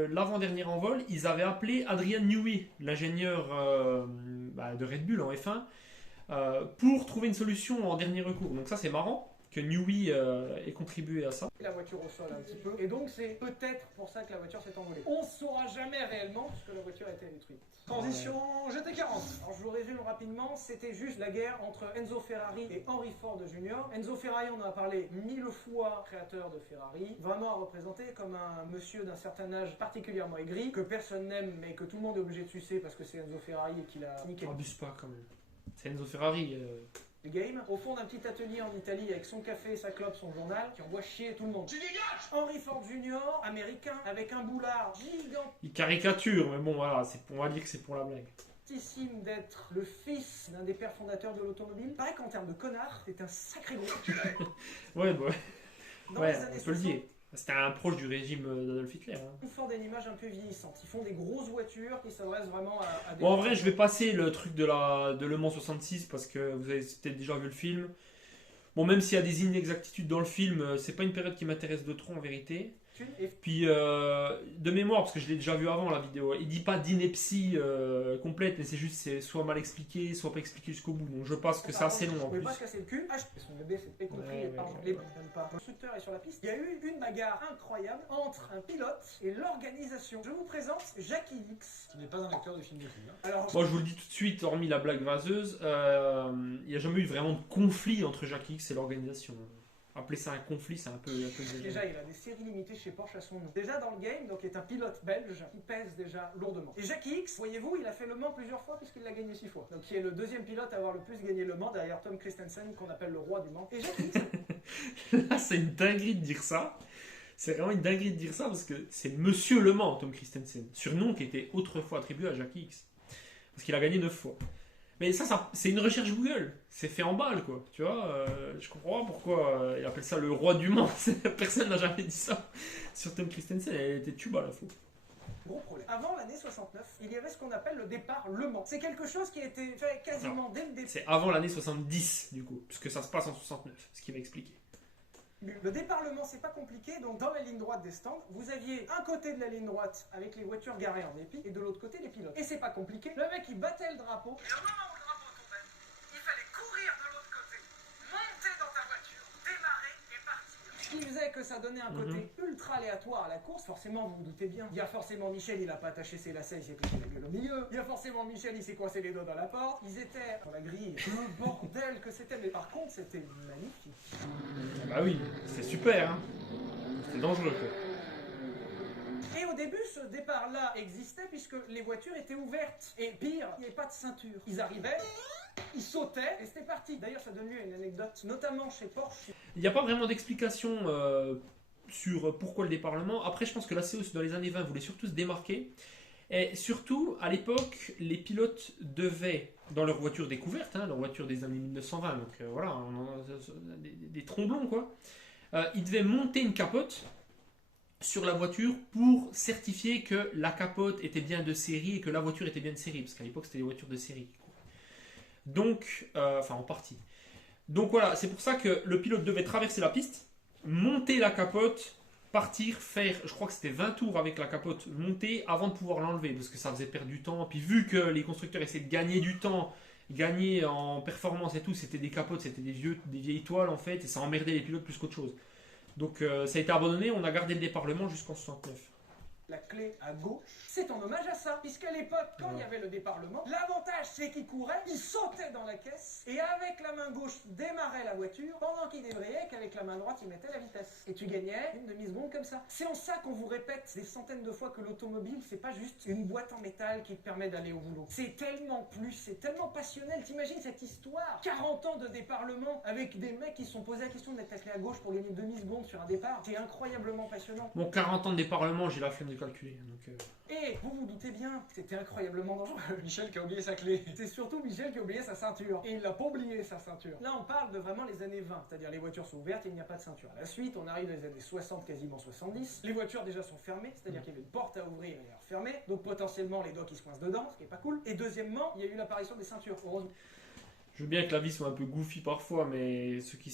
l'avant-dernier envol, ils avaient appelé Adrian Newey, l'ingénieur de Red Bull en F1, pour trouver une solution en dernier recours. Donc ça c'est marrant que Newey ait contribué à ça. La voiture au sol un petit peu, et donc c'est peut-être pour ça que la voiture s'est envolée. On ne saura jamais réellement puisque la voiture a été détruite. Transition GT40. Alors je vous résume rapidement, c'était juste la guerre entre Enzo Ferrari et Henry Ford Jr. Enzo Ferrari, on en a parlé 1000 fois, créateur de Ferrari, vraiment représenté comme un monsieur d'un certain âge particulièrement aigri, que personne n'aime mais que tout le monde est obligé de sucer parce que c'est Enzo Ferrari et qu'il a niqué. Abuse pas quand même. C'est Enzo Ferrari. Le game, au fond d'un petit atelier en Italie avec son café, sa clope, son journal, qui envoie chier tout le monde. Tu dégages! Henry Ford Jr., américain, avec un boulard gigantissime Il caricature, mais bon voilà, on va dire que c'est pour la blague. d'être le fils d'un des pères fondateurs de l'automobile. Il paraît qu'en termes de connard, c'est un sacré gros. Ouais, bah, Dans ouais, les années on peut le 60, dire. C'était un proche du régime d'Adolf Hitler. Hein. Ford a une image un peu vieillissante. Ils font des grosses voitures qui s'adressent vraiment à des... Bon, en vrai, je vais passer le truc de Le Mans 66 parce que vous avez peut-être déjà vu le film. Bon, même s'il y a des inexactitudes dans le film, c'est pas une période qui m'intéresse de trop en vérité. Et Puis, de mémoire, parce que je l'ai déjà vu avant la vidéo, il dit pas d'ineptie complète, mais c'est soit mal expliqué, soit pas expliqué jusqu'au bout. Donc je pense que c'est assez long en Je voulais plus. pas se casser le cul. Son bébé, c'est compris. Ouais, Pardon, ouais, les ouais. même pas. Le constructeur est sur la piste. Il y a eu une bagarre incroyable entre un pilote et l'organisation. Je vous présente Jackie X. Qui n'est pas un acteur de film de cul. Hein. Alors, Moi, je vous le dis tout de suite, hormis la blague vaseuse, il n'y a jamais eu vraiment de conflit entre Jackie X et l'organisation. Appeler ça un conflit, c'est un peu exagéré. déjà, il a des séries limitées chez Porsche à son nom. Déjà dans le game, donc est un pilote belge qui pèse déjà lourdement. Et Jackie X, voyez-vous, il a fait Le Mans plusieurs fois puisqu'il l'a gagné 6 fois. Donc il est le deuxième pilote à avoir le plus gagné Le Mans derrière Tom Christensen qu'on appelle le roi du Mans. Et Jackie X, Là, c'est une dinguerie de dire ça. C'est vraiment une dinguerie de dire ça parce que c'est Monsieur Le Mans, Tom Christensen. Surnom qui était autrefois attribué à Jackie X. Parce qu'il a gagné 9 fois. Mais ça c'est une recherche Google. C'est fait en balle, quoi. Tu vois, je comprends pas pourquoi il appelle ça le roi du Mans. Personne n'a jamais dit ça sur Tom Christensen. Elle était tube à la fois. gros problème. Avant l'année 69, il y avait ce qu'on appelle le départ Le Mans. C'est quelque chose qui a été fait quasiment dès le début. C'est avant l'année 70, du coup. Puisque ça se passe en 69. Ce qui va expliquer. Le départ Le Mans, c'est pas compliqué. Donc, dans la ligne droite des stands, vous aviez un côté de la ligne droite avec les voitures garées en épi et de l'autre côté les pilotes. Et c'est pas compliqué. Le mec, il battait le drapeau. Et au moment où le drapeau tombait, il fallait courir de l'autre côté, monter dans ta voiture, démarrer et partir. Ce qui faisait que ça donnait un côté ultra aléatoire à la course. Forcément, vous vous doutez bien. Il y a forcément Michel, il a pas attaché ses lacets, il s'est pris la gueule au milieu. Il y a forcément Michel, il s'est coincé les doigts dans la porte. Ils étaient dans la grille. Le bordel que c'était. Mais par contre, c'était magnifique. Bah oui, c'est super, hein. C'est dangereux, quoi. Et au début, ce départ-là existait puisque les voitures étaient ouvertes. Et pire, il n'y avait pas de ceinture. Ils arrivaient, ils sautaient et c'était parti. D'ailleurs, ça donne lieu à une anecdote, notamment chez Porsche. Il n'y a pas vraiment d'explication sur pourquoi le département. Après, je pense que la CEOS dans les années 20 voulait surtout se démarquer. Et surtout, à l'époque, les pilotes devaient, dans leur voiture découverte, hein, leur voiture des années 1920, donc voilà, des tromblons, quoi, ils devaient monter une capote sur la voiture pour certifier que la capote était bien de série et que la voiture était bien de série, parce qu'à l'époque, c'était des voitures de série. Donc, enfin, en partie. Donc voilà, c'est pour ça que le pilote devait traverser la piste, monter la capote, partir, faire, je crois que c'était 20 tours avec la capote montée avant de pouvoir l'enlever, parce que ça faisait perdre du temps. Puis vu que les constructeurs essayaient de gagner du temps, gagner en performance et tout, c'était des capotes, c'était des vieilles toiles en fait, et ça emmerdait les pilotes plus qu'autre chose. Donc ça a été abandonné, on a gardé le déparlement jusqu'en 69. La clé à gauche, c'est en hommage à ça. Puisqu'à l'époque, quand il y avait le déparlement, l'avantage c'est qu'il courait, il sautait dans la caisse et avec la main gauche démarrait la voiture pendant qu'il débrayait qu'avec la main droite il mettait la vitesse. Et tu gagnais une demi-seconde comme ça. C'est en ça qu'on vous répète des centaines de fois que l'automobile c'est pas juste une boîte en métal qui te permet d'aller au boulot. C'est tellement plus, c'est tellement passionnel. T'imagines cette histoire 40 ans de déparlement avec des mecs qui se sont posés la question de mettre la clé à gauche pour gagner une demi-seconde sur un départ. C'est incroyablement passionnant. Bon, 40 ans de déparlement, j'ai la flemme de calculer. Donc, Et vous vous doutez bien, c'était incroyablement dangereux. Michel qui a oublié sa clé. C'est surtout Michel qui a oublié sa ceinture. Et il n'a pas oublié sa ceinture. Là, on parle de vraiment les années 20, c'est-à-dire les voitures sont ouvertes et il n'y a pas de ceinture. À la suite, on arrive dans les années 60, quasiment 70. Les voitures déjà sont fermées, c'est-à-dire qu'il y avait une porte à ouvrir et à refermer. Donc potentiellement, les doigts qui se coincent dedans, ce qui est pas cool. Et deuxièmement, il y a eu l'apparition des ceintures, heureusement. je veux bien que la vie soit un peu goofy parfois, mais ceux qui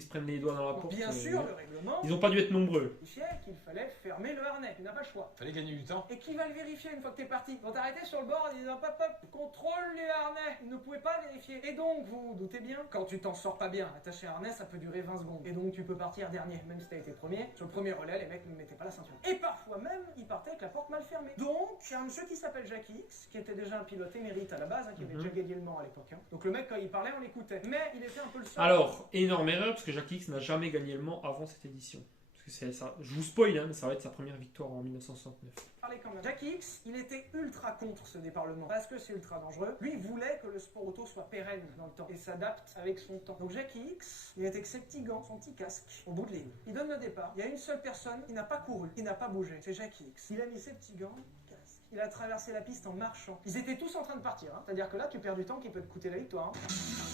se prennent les doigts dans la porte, Bien sûr, le règlement ils n'ont pas dû être nombreux. vérifiait qu'il fallait fermer le harnais. Tu n'as pas le choix. Fallait gagner du temps. Et qui va le vérifier une fois que t'es parti? Quand t'arrêtais sur le bord en disant pop pop, contrôle les harnais. Ils ne pouvaient pas vérifier. Et donc, vous vous doutez bien, quand tu t'en sors pas bien, attaché à un harnais, ça peut durer 20 secondes. Et donc, tu peux partir dernier, même si t'as été premier. Sur le premier relais, les mecs ne mettaient pas la ceinture. Et parfois même, ils partaient avec la porte mal fermée. Donc, il y a un monsieur qui s'appelle Jackie X, qui était déjà un pilote émérite à la base, qui avait déjà gagné le Mans à l'époque. Donc, le mec, quand il parlait, on l'écoutait. Mais il était un peu le seul. Alors, énorme erreur, parce que Jackie X n'a jamais gagné le Mans avant cette édition. Parce que c'est ça. Je vous spoil, hein, mais ça va être sa première victoire en 1969. Parler quand même. Jackie X, il était ultra contre ce déparlement parce que c'est ultra dangereux. Lui, il voulait que le sport auto soit pérenne dans le temps et s'adapte avec son temps. Donc Jackie X, il était avec ses petits gants, son petit casque, au bout de ligne. Il donne le départ. Il y a une seule personne qui n'a pas couru, qui n'a pas bougé. C'est Jackie X. Il a mis ses petits gants, casque. Il a traversé la piste en marchant. Ils étaient tous en train de partir. Hein. C'est-à-dire que là, tu perds du temps qui peut te coûter la victoire. Hein.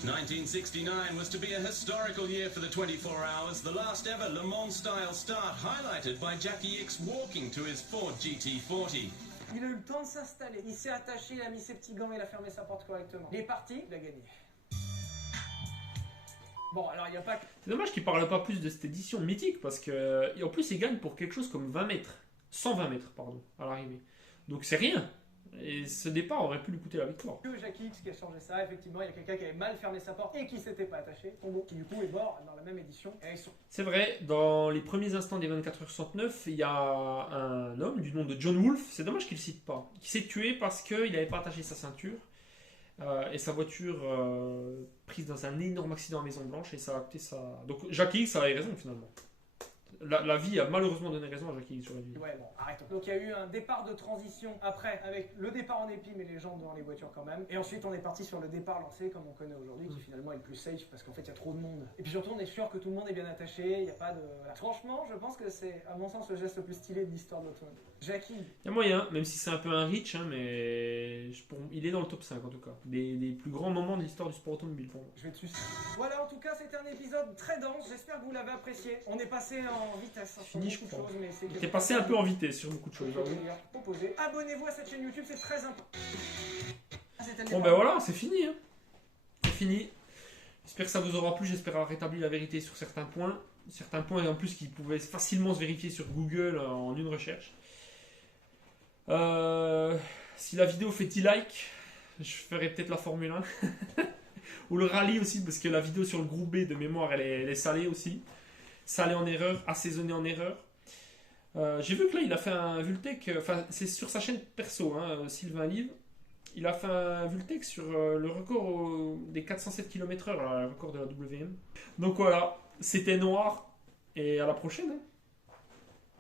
1969 was to be a historical year for the 24 hours, the last ever Le Mans style start, highlighted by Jackie X walking to his Ford GT40. Il a eu le temps de s'installer. Il s'est attaché, il a mis ses petits gants, il a fermé sa porte correctement. Il est parti, il a gagné. Bon, alors il n'y a pas que... C'est dommage qu'il ne parle pas plus de cette édition mythique, parce que et en plus il gagne pour quelque chose comme 20 mètres. 120 mètres, pardon, à l'arrivée. Donc c'est rien. Et ce départ aurait pu lui coûter la victoire. Que Jackie X qui a changé ça, effectivement, il y a quelqu'un qui avait mal fermé sa porte et qui s'était pas attaché, Combo, qui du coup est mort dans la même édition. Et C'est vrai, dans les premiers instants des 24h69, il y a un homme du nom de John Wolfe, c'est dommage qu'il ne le cite pas, qui s'est tué parce qu'il n'avait pas attaché sa ceinture et sa voiture prise dans un énorme accident à Maison Blanche et ça a coûté sa... Donc Jackie X avait raison finalement. La vie a malheureusement donné raison à Jackie X sur la vie. ouais, bon, arrêtons. Donc il y a eu un départ de transition après, avec le départ en épi, mais les gens devant les voitures quand même. Et ensuite, on est parti sur le départ lancé, comme on connaît aujourd'hui, qui finalement est le plus safe, parce qu'en fait, il y a trop de monde. Et puis surtout, on est sûr que tout le monde est bien attaché, il n'y a pas de... Voilà. Franchement, je pense que c'est, à mon sens, le geste le plus stylé de l'histoire de l'automobile. Jackie. Il y a moyen, même si c'est un peu un reach, hein, mais il est dans le top 5 en tout cas. Des plus grands moments de l'histoire du sport automobile pour moi. Je vais dessus. Voilà, en tout cas, c'était un épisode très dense. J'espère que vous l'avez apprécié. On est passé en vitesse. Hein, Fini, je sur beaucoup crois. de choses, mais c'est T'es passé un peu en vitesse sur beaucoup de choses. Proposé. Abonnez-vous à cette chaîne YouTube, c'est très important. Bon ben voilà, c'est fini. Hein. C'est fini. J'espère que ça vous aura plu. J'espère avoir rétabli la vérité sur certains points. Certains points en plus qui pouvaient facilement se vérifier sur Google en une recherche. Si la vidéo fait 10 likes, je ferai peut-être la Formule 1. Ou le rallye aussi, parce que la vidéo sur le groupe B de mémoire, elle est salée aussi. Salée en erreur, assaisonnée en erreur. J'ai vu que là, il a fait un Vultec, enfin, c'est sur sa chaîne perso, hein, Sylvain Live. Il a fait un Vultec sur le record des 407 km/h, le record de la WM. Donc voilà, c'était noir, et à la prochaine. Hein.